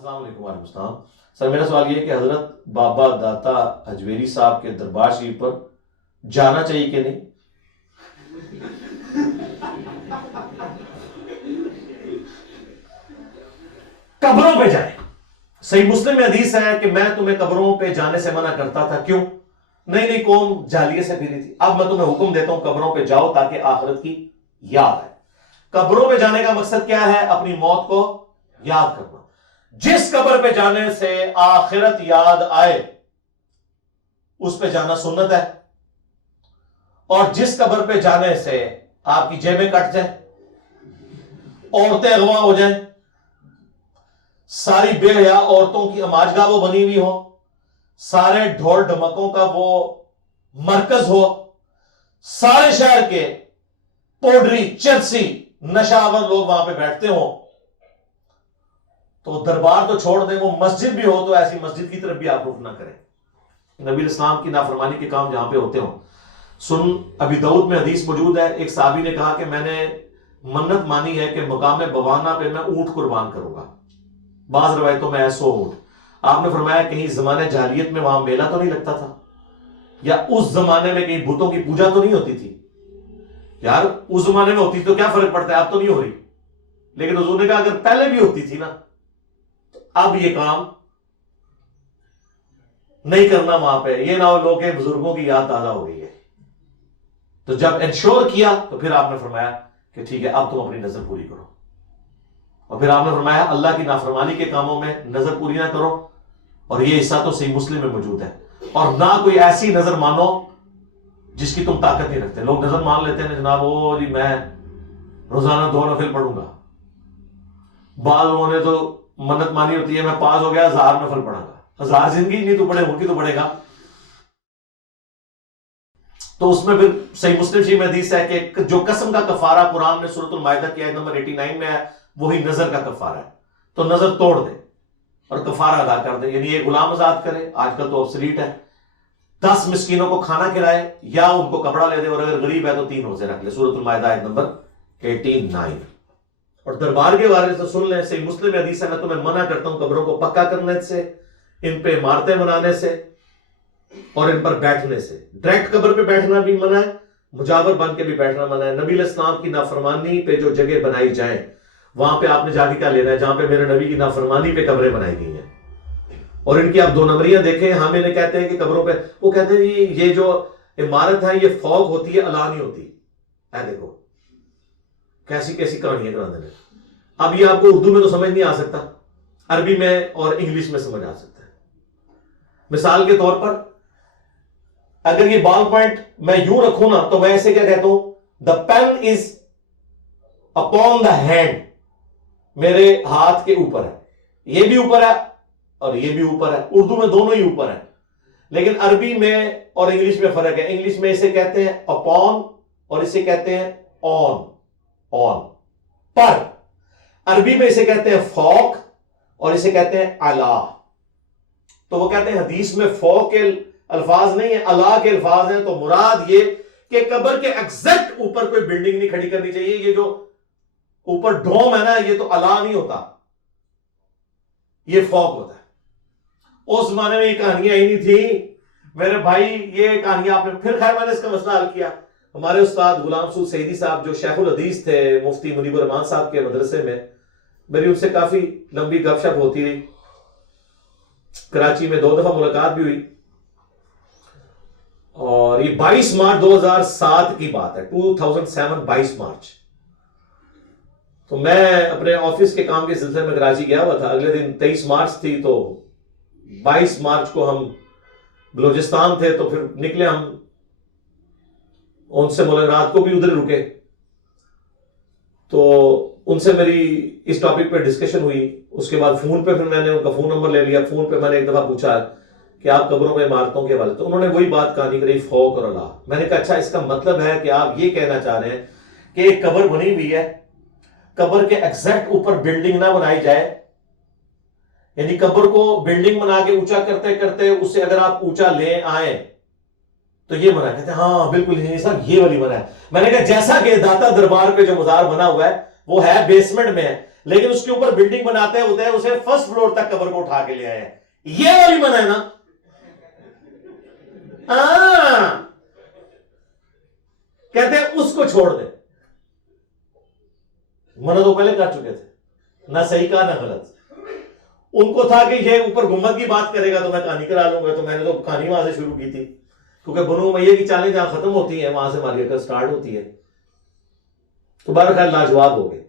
السلام علیکم وعلیکم السلام. سر میرا سوال یہ ہے کہ حضرت بابا داتا اجمیری صاحب کے دربار شریف پر جانا چاہیے کہ نہیں؟ قبروں پہ جائیں. صحیح مسلم میں حدیث ہے کہ میں تمہیں قبروں پہ جانے سے منع کرتا تھا. کیوں؟ نہیں قوم جاہلیت سے پھری تھی. اب میں تمہیں حکم دیتا ہوں قبروں پہ جاؤ تاکہ آخرت کی یاد آئے. قبروں پہ جانے کا مقصد کیا ہے؟ اپنی موت کو یاد کرنا. جس قبر پہ جانے سے آخرت یاد آئے اس پہ جانا سنت ہے، اور جس قبر پہ جانے سے آپ کی جیبیں کٹ جائیں، عورتیں اغوا ہو جائیں، ساری بے حیا عورتوں کی اماجگاہ وہ بنی ہوئی ہو، سارے ڈھول ڈھمکوں کا وہ مرکز ہو، سارے شہر کے پوڈری چرسی نشاور لوگ وہاں پہ بیٹھتے ہوں، تو دربار تو چھوڑ دیں، وہ مسجد بھی ہو تو ایسی مسجد کی طرف بھی آپ رخ نہ کریں. نبی اسلام کی نافرمانی کے کام جہاں پہ ہوتے ہوں. سن ابی داؤد میں حدیث موجود ہے، ایک صحابی نے کہا کہ میں نے منت مانی ہے کہ مقام بوانا پہ میں اونٹ قربان کروں گا، بعض روایتوں میں 100 اونٹ. آپ نے فرمایا کہیں زمانے جاہلیت میں وہاں میلہ تو نہیں لگتا تھا، یا اس زمانے میں کہیں بتوں کی پوجا تو نہیں ہوتی تھی؟ یار اس زمانے میں ہوتی تو کیا فرق پڑتا ہے، اب تو نہیں ہو رہی. لیکن حضور نے کہا اگر پہلے بھی ہوتی تھی نا تو اب یہ کام نہیں کرنا وہاں پہ. یہ نہ ہو لوگ کہ بزرگوں کی یاد تازہ ہو گئی ہے. تو جب انشور کیا تو پھر آپ نے فرمایا کہ ٹھیک ہے اب تم اپنی نظر پوری کرو. اور پھر آپ نے فرمایا اللہ کی نافرمانی کے کاموں میں نظر پوری نہ کرو. اور یہ حصہ تو صحیح مسلم میں موجود ہے. اور نہ کوئی ایسی نظر مانو جس کی تم طاقت نہیں رکھتے. لوگ نظر مان لیتے ہیں جناب وہ جی میں روزانہ 2 نفل پڑھوں گا. بعض لوگوں نے تو منت مانی ہوتی ہے میں پاس ہو گیا 1000 نفل پڑھا گا. 1000 زندگی نہیں تو پڑھے ہوگی تو پڑھے گا. تو اس میں پھر صحیح مسلم شریف میں حدیث ہے کہ جو قسم کا کفارہ قرآن میں سورۃ المائدہ کی آیت نمبر 89 میں ہے وہی نظر کا کفارہ ہے. تو نظر توڑ دے اور کفارہ ادا کر دے، یعنی ایک غلام آزاد کرے، آج کل تو ابسلیٹ ہے، 10 مسکینوں کو کھانا کھلائے یا ان کو کپڑا لے دے، اور اگر غریب ہے تو 3 روزے رکھ لے. سورۃ المائدہ آیت نمبر 89. اور دربار کے بارے سے سن لیں، صحیح مسلم حدیث ہے میں تمہیں منع کرتا ہوں قبروں کو پکا کرنے سے، ان پہ عمارتیں بنانے سے اور ان پر بیٹھنے سے. ڈائریکٹ قبر پہ بیٹھنا بھی منع ہے، مجاور بن کے بھی بیٹھنا منع ہے. نبی علیہ السلام کی نافرمانی پہ جو جگہ بنائی جائیں وہاں پہ آپ نے جا کے کیا لینا ہے؟ جہاں پہ میرے نبی کی نافرمانی پہ قبریں بنائی گئی ہیں. اور ان کی آپ 2 نمبریاں دیکھیں. ہم انہیں کہتے ہیں کہ قبروں پہ، وہ کہتے ہیں جی یہ جو عمارت ہے یہ فوق ہوتی ہے اعلیٰ نہیں ہوتی. اے دیکھو کیسی کیسی کہانیاں کرا دیں. اب یہ آپ کو اردو میں تو سمجھ نہیں آ سکتا، عربی میں اور انگلش میں سمجھ آ سکتا ہے. مثال کے طور پر اگر یہ بال پوائنٹ میں یوں رکھوں نا تو میں ایسے کیا کہتا ہوں؟ The pen is upon the hand, میرے ہاتھ کے اوپر ہے. یہ بھی اوپر ہے اور یہ بھی اوپر ہے. اردو میں دونوں ہی اوپر ہیں، لیکن عربی میں اور انگلش میں فرق ہے. انگلش میں اسے کہتے ہیں اپون اور اسے کہتے ہیں آن. آن پر. عربی میں اسے کہتے ہیں فوق اور اسے کہتے ہیں اعلی. تو وہ کہتے ہیں حدیث میں فوق کے الفاظ نہیں ہیں، اعلی کے الفاظ ہیں. تو مراد یہ کہ قبر کے ایگزیکٹ اوپر کوئی بلڈنگ نہیں کھڑی کرنی چاہیے. یہ جو اوپر ڈوم ہے نا یہ تو اعلی نہیں ہوتا، یہ فوق ہوتا ہے. اس زمانے میں یہ کہانیاں ہی نہیں تھی میرے بھائی. یہ کہانیاں آپ نے پھر خیر میں نے اس کا مسئلہ حل کیا. ہمارے استاد غلام سعود سعیدی صاحب جو شیخ الحدیث تھے مفتی منیب الرحمان صاحب کے مدرسے میں، میری ان سے کافی لمبی گپ شپ ہوتی رہی. کراچی میں 2 دفعہ ملاقات بھی ہوئی. اور یہ 22 مارچ 2007 کی بات ہے، 2007 22 مارچ. تو میں اپنے آفس کے کام کے سلسلے میں کراچی گیا ہوا تھا. اگلے دن 23 مارچ تھی تو 22 مارچ کو ہم بلوچستان تھے، تو پھر نکلے ہم ان سے ملاقات کو بھی ادھر رکے. تو ان سے میری اس ٹاپک پہ ڈسکشن ہوئی. اس کے بعد فون پہ پھر میں نے ان کا فون نمبر لے لیا. فون پہ میں نے ایک دفعہ پوچھا کہ آپ قبروں میں عمارتوں کے حوالے، تو انہوں نے وہی بات کہانی کری فوق اور اعلیٰ. میں نے کہا اچھا اس کا مطلب ہے کہ آپ یہ کہنا چاہ رہے ہیں کہ ایک قبر بنی ہوئی ہے، قبر کے ایگزیکٹ اوپر بلڈنگ نہ بنائی جائے، یعنی قبر کو بلڈنگ بنا کے اونچا کرتے کرتے اسے اگر آپ اونچا لے آئیں تو یہ منع. کہتے ہیں ہاں بالکل سر یہ والی منع ہے. میں نے کہا جیسا کہ داتا دربار پہ جو مزار بنا ہوا ہے وہ ہے بیسمنٹ میں ہے، لیکن اس کے اوپر بلڈنگ بناتے ہوتے ہیں اسے فرسٹ فلور تک قبر کو اٹھا کے لے آئے ہیں، یہ والی منع ہے نا. کہتے ہیں اس کو چھوڑ دے. منع تو پہلے کر چکے تھے، نہ صحیح کہا نہ غلط. ان کو تھا کہ یہ اوپر گنبد کی بات کرے گا تو میں کہانی کرا لوں گا، تو میں نے تو کہانی وہاں سے شروع کی تھی، کیونکہ بنو امیہ کی چالیں جہاں ختم ہوتی ہیں وہاں سے مالیہ کا سٹارٹ ہوتی ہے. تو بہرحال لاجواب ہو گئے.